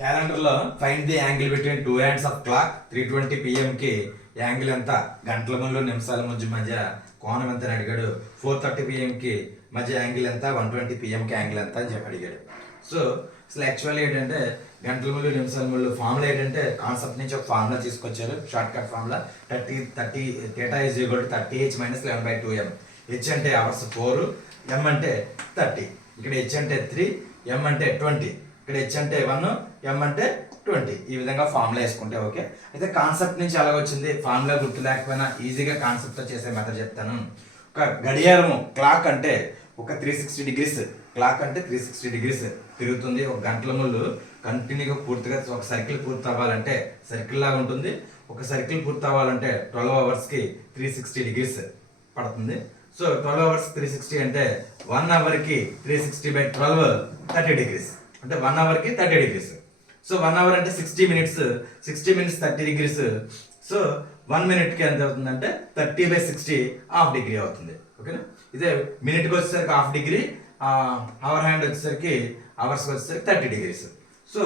క్యాలెండర్లో find the angle between two hands of clock 3:20 PM కి angle ఎంత, గంటల ముందు నిమిషాల మధ్య కోణం ఎంత అని అడిగాడు. 4:30 PM కి మధ్య యాంగిల్ ఎంత, 1:20 PM కి యాంగిల్ ఎంత అని చెప్పి అడిగాడు. సో అసలు యాక్చువల్లీ ఏంటంటే గంటల ముందు నిమిషాల ముందు ఫార్ములా ఏంటంటే కాన్సెప్ట్ నుంచి ఒక ఫార్ములా తీసుకొచ్చారు. Shortcut formula 30 θ is equal to 30h - 11/2m. H అంటే అవర్స్ 4, ఎం అంటే 30, ఇక్కడ హెచ్ అంటే 3, ఎం అంటే 20, ఇక్కడ హెచ్ అంటే 1, ఎం అంటే 20. ఈ విధంగా ఫార్ములా వేసుకుంటే ఓకే. అయితే కాన్సెప్ట్ నుంచి ఎలా వచ్చింది, ఫార్ములా గుర్తు లేకపోయినా ఈజీగా కాన్సెప్ట్తో చేసే మెథడ్ చెప్తాను. ఒక గడియారము క్లాక్ అంటే ఒక 360 డిగ్రీస్, క్లాక్ అంటే 360 డిగ్రీస్ తిరుగుతుంది. ఒక గంటల ముళ్ళు కంటిన్యూగా పూర్తిగా ఒక సర్కిల్ పూర్తి అవ్వాలంటే సర్కిల్ లాగా ఉంటుంది. ఒక సర్కిల్ పూర్తి అవ్వాలంటే 12 అవర్స్కి 360 డిగ్రీస్ పడుతుంది. సో 12 అవర్స్ 360 అంటే 1 అవర్కి 360/12 30 డిగ్రీస్, అంటే 1 అవర్కి 30 డిగ్రీస్. సో 1 అవర్ అంటే 60 మినిట్స్, 60 మినిట్స్ 30 డిగ్రీస్. సో 1 మినిట్కి ఎంత అవుతుందంటే 30/60 హాఫ్ డిగ్రీ అవుతుంది. ఓకేనా. ఇదే మినిట్కి వచ్చేసరికి హాఫ్ డిగ్రీ, అవర్ హ్యాండ్ వచ్చేసరికి అవర్స్కి వచ్చేసరికి 30 డిగ్రీస్. సో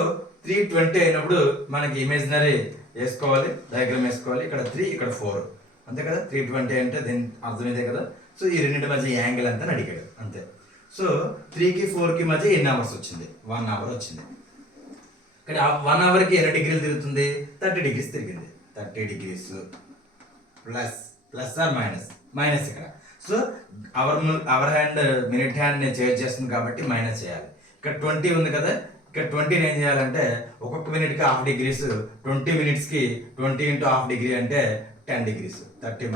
3:20 అయినప్పుడు మనకి ఇమేజినరీ వేసుకోవాలి, డయాగ్రామ్ వేసుకోవాలి. ఇక్కడ 3, ఇక్కడ 4, అంతే కదా. 3:20 అంటే దీని అర్థం ఇదే కదా. సో ఈ రెండింటి మధ్య యాంగిల్ అంతా అడిగాడు అంతే. సో 3కి 4కి మధ్య ఎన్ని అవర్స్ వచ్చింది, 1 అవర్ వచ్చింది. ఇక్కడ 1 అవర్కి ఎన్ని డిగ్రీలు తిరుగుతుంది, 30 డిగ్రీస్ తిరిగింది. 30 డిగ్రీస్ ప్లస్ ఆర్ మైనస్ ఇక్కడ. So our hand minute hand నేను చేంజ్ చేస్తుంది కాబట్టి మైనస్ చేయాలి. ఇక్కడ 20 ఉంది కదా, ఇక్కడ 20 ఏం చేయాలంటే ఒక్కొక్క మినిట్కి హాఫ్ డిగ్రీస్, 20 మినిట్స్కి 20 × హాఫ్ డిగ్రీ అంటే 10 degrees. 30 -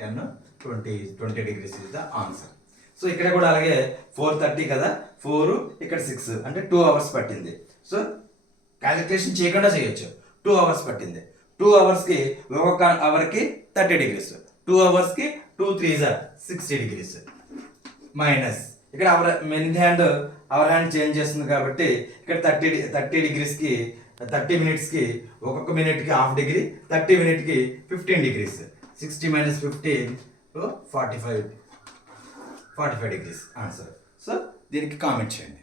10 20 degrees is the answer. So ఇక్కడ కూడా అలాగే 4:30 కదా, 4 ఇక్కడ 6 అంటే 2 అవర్స్ పట్టింది. సో క్యాలిక్యులేషన్ చేయకుండా చేయొచ్చు. 2 అవర్స్ పట్టింది. 2 అవర్స్కి ఒక్కొక్క అవర్కి 30 డిగ్రీస్, 2 అవర్స్కి 2 × 3 = 60 డిగ్రీస్ మైనస్. ఇక్కడ అవర్ హ్యాండ్ చేంజ్ చేస్తుంది కాబట్టి ఇక్కడ 30 డిగ్రీస్కి 30 మినిట్స్కి ఒక్కొక్క మినిట్కి హాఫ్ డిగ్రీ, 30 మినిట్కి 15 డిగ్రీస్. 60 - 15 45 degrees answer. సో దీనికి కామెంట్ చేయండి.